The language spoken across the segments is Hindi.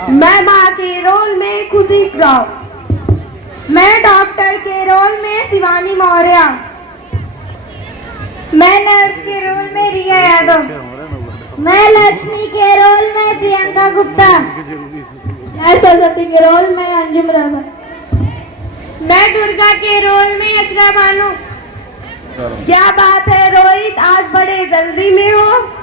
मैं माँ के रोल में खुशी राव। मैं डॉक्टर के रोल में शिवानी मौर्य। मैं नर्स के रोल में रिया यादव। मैं लक्ष्मी के रोल में प्रियंका गुप्ता। मैं सरस्वती के रोल में अंजुम राजा। मैं दुर्गा के रोल में यशरा बानो। क्या बात है रोहित, आज बड़े जल्दी में हो?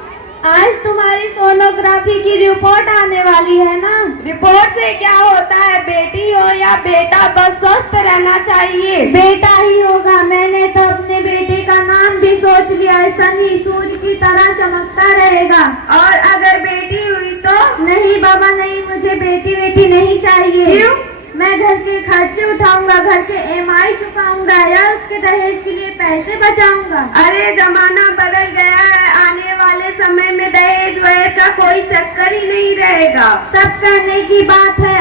आज तुम्हारी सोनोग्राफी की रिपोर्ट आने वाली है ना? रिपोर्ट से क्या होता है, बेटी हो या बेटा, बस स्वस्थ रहना चाहिए। बेटा ही होगा। मैंने तो अपने बेटे का नाम भी सोच लिया है, सनी सूर्य की तरह चमकता रहेगा। और अगर बेटी हुई तो? नहीं बाबा नहीं, मुझे बेटी नहीं चाहिए। क्यों? मैं घर के खर्चे उठाऊंगा, घर के EMI चुकाऊंगा या उसके दहेज के लिए पैसे बचाऊंगा। अरे जमाना बदल गया है, आने वाले समय में दहेज वहेज का कोई चक्कर ही नहीं रहेगा। सब कहने की बात है,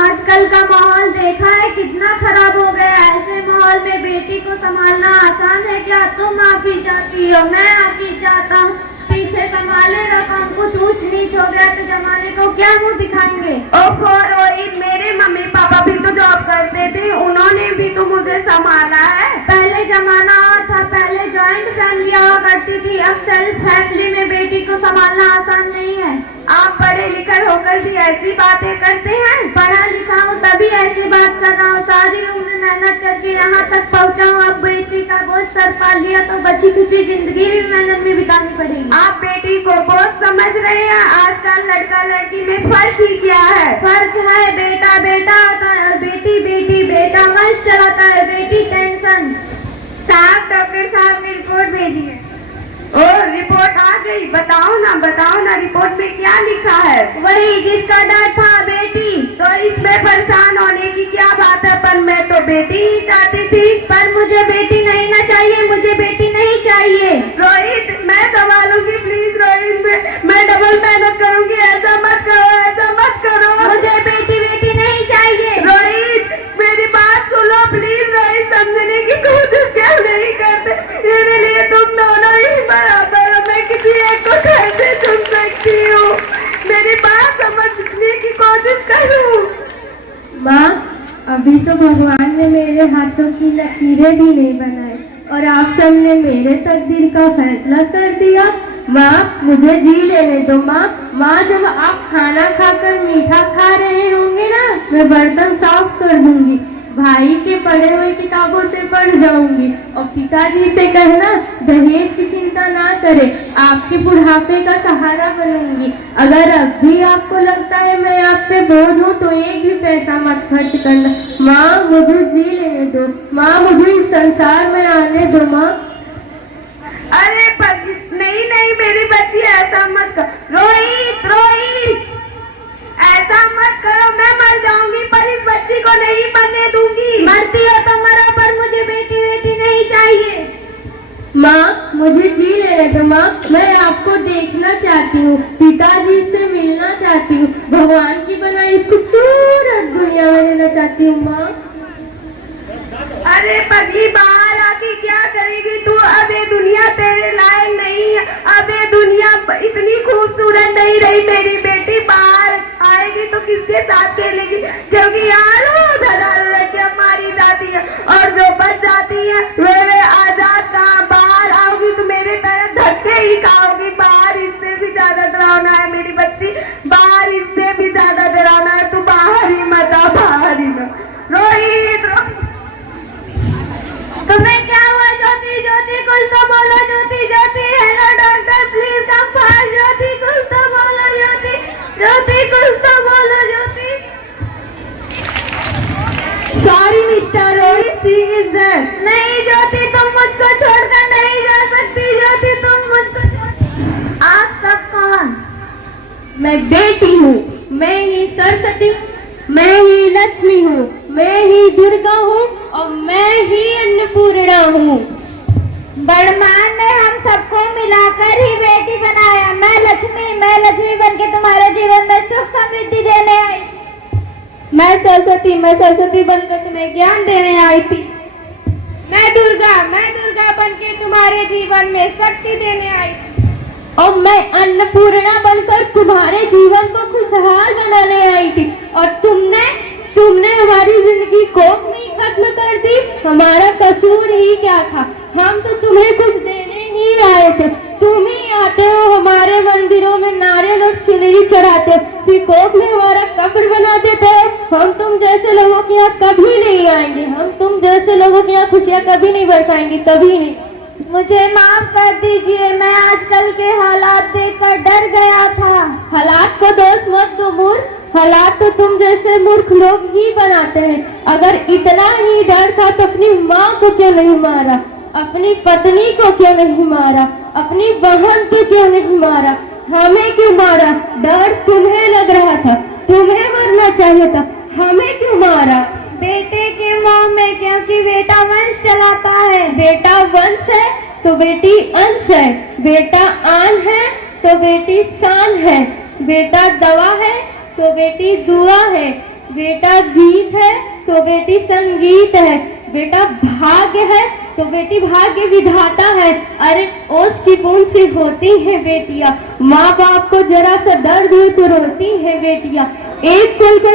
आजकल का माहौल देखा है कितना खराब हो गया। ऐसे माहौल में बेटी को संभालना आसान है क्या? तुम माफी चाहती हो, मैं माफी चाहता हूँ। पीछे संभाले रकम कुछ ऊंच नीच हो गया तो जमाने को क्या मुंह दिखाएंगे? ओहो रोहित, मेरे मम्मी पापा भी तो जॉब करते थे, उन्होंने भी तो मुझे संभाला है। पहले जमाना और था, पहले जॉइंट फैमिली हुआ करती थी, अब सेल्फ फैमिली में बेटी को संभालना आसान नहीं है। आप पढ़े लिखे होकर भी ऐसी बातें करते हैं? पढ़ा लिखा हूँ तभी ऐसी बात कर रहा हूँ, सारी उम्र मेहनत करके यहाँ तक पहुँचा हूँ। अब बेटी का बोझ सर पा लिया तो बची खुची जिंदगी भी मेहनत में बितानी पड़ेगी। आप बेटी को बोझ समझ रहे हैं? आजकल लड़का लड़की में फर्क ही क्या है? फर्क है, बेटा बेटा आता है और बेटी बेटी। बेटा मस्त चलाता है, बेटी टेंशन। साहब डॉक्टर साहब ने रिपोर्ट भेजी है। ओ रिपोर्ट आ गई, बताओ ना रिपोर्ट में क्या लिखा है? वही जिसका डर था, बेटी। तो इसमें परेशान होने की क्या बात है, पर मैं तो बेटी ही चाहती थी। पर मुझे बेटी नहीं ना चाहिए, मुझे बेटी नहीं चाहिए। रोहित मैं संभालूंगी, प्लीज रोहित, मैं डबल मेहनत करूंगी, ऐसा मत करो। मुझे बेटी नहीं चाहिए। रोहित मेरी बात सुनो प्लीज, रोहित समझने की कोशिश क्यों नहीं करते? मेरे लिए तुम दोनों ही बराबर हो, मैं किसी एक को कैसे चुन सकती हूँ? मेरी बात समझने की कोशिश करो। माँ अभी तो भगवान ने मेरे हाथों की लकीरें भी नहीं बनाई और आप सबने मेरे तकदीर का फैसला कर दिया। माँ मुझे जी लेने दो। माँ जब आप खाना खाकर मीठा खा रहे होंगे ना, मैं बर्तन साफ कर दूंगी, भाई के पढ़े हुए किताबों से पढ़ जाऊंगी और पिताजी से कहना दहेज की चिंता ना करे, आपके बुढ़ापे का सहारा बनूंगी। अगर अब भी आपको लगता है मैं आप पे बोझ हूँ तो एक भी पैसा मत खर्च करना। माँ मुझे जी लेने दो, माँ मुझे इस संसार में आने दो। माँ अरे नहीं मेरी बच्ची ऐसा मत कर। रोहित ऐसा मत करो, मैं मर जाऊंगी पर इस बच्ची को नहीं मरने दूंगी। मरती हो तो मरो, पर मुझे बेटी नहीं चाहिए। माँ मुझे जी लेने दो। माँ मैं आपको देखना चाहती हूँ, पिताजी से मिलना चाहती हूँ, भगवान की बनाई इस खूबसूरत दुनिया में रहना चाहती हूँ। माँ अरे पगली बाहर आके क्या करेगी तू? अब ये दुनिया तेरे लायक नहीं है, अब ये दुनिया इतनी खूबसूरत नहीं रही। मेरी बेटी बाहर आएगी तो किसके साथ खेलेगी? क्योंकि यहाँ रोज हजारों लड़कियां मारी जाती है और जो बच जाती है वे आजाद कहाँ? बाहर आओगी तो मेरे तरह धक्के ही खाओगी। बाहर इससे भी ज्यादा डरावना है मेरी बच्ची, बाहर इससे भी ज्यादा डरावना है। तू बाहर ही मत आ, बाहर ही मत। रोहित तुम्हें क्या हुआ? ज्योति कुछ तो बोलो। Jyoti hello doctor please come fast. Jyoti कुछ तो बोलो। ज्योति कुछ तो बोलो। Jyoti sorry mister Rohit, she is there. नहीं ज्योति तुम मुझको छोड़कर नहीं जा सकती। ज्योति तुम मुझको छोड़। आप सब कौन? मैं बेटी हूँ, मैं ही सरस्वती, मैं ही लक्ष्मी हूँ, मैं ही दुर्गा हूँ और मैं ही अन्नपूर्णा हूँ। बड़मान ने हम सबको मिलाकर ही बेटी बनाया। मैं लक्ष्मी बनके तुम्हारे जीवन में सुख समृद्धि देने आई। मैं सरस्वती बनकर तुम्हें ज्ञान देने आई थी। मैं दुर्गा बनके तुम्हारे जीवन में शक्ति देने आई थी। और मैं अन्नपूर्णा बनकर तुम्हारे जीवन को खुशहाल बनाने और तुमने तुमने हमारी जिंदगी कोख में ही खत्म कर दी। हमारा कसूर ही क्या था? हम तो तुम्हें कुछ देने ही आए थे। तुम ही आते हो हमारे मंदिरों में नारियल और चुनरी चढ़ाते हो, फिर कोख में हमारा कब्र बना देते हो। हम तुम जैसे लोगों के यहाँ कभी नहीं आएंगे। हम तुम जैसे लोगों के यहाँ खुशियाँ कभी नहीं बरसाएंगे, कभी नहीं। मुझे माफ कर दीजिए, मैं आजकल के हालात देखकर डर गया था। हालात को दोष मत दो मूर्ख, हालात तो तुम जैसे मूर्ख लोग ही बनाते हैं। अगर इतना ही डर था तो अपनी माँ को क्यों नहीं मारा, अपनी पत्नी को क्यों नहीं मारा, अपनी बहन को क्यों नहीं मारा, हमें क्यों मारा? डर तुम्हें लग रहा था, तुम्हें मरना चाहिए था, हमें क्यों मारा? बेटे के मोह में, क्योंकि बेटा वंश चलाता है। बेटा वंश है तो बेटी अंश है, बेटा आन है तो बेटी शान है, बेटा दवा है तो बेटी दुआ है, बेटा गीत है तो बेटी संगीत है, बेटा भाग्य है तो बेटी भाग्य विधाता है। अरे ओस की बूंद सी होती है बेटियां, माँ बाप को जरा सा दर्द हुई तो रोती है बेटियां। एक फूल को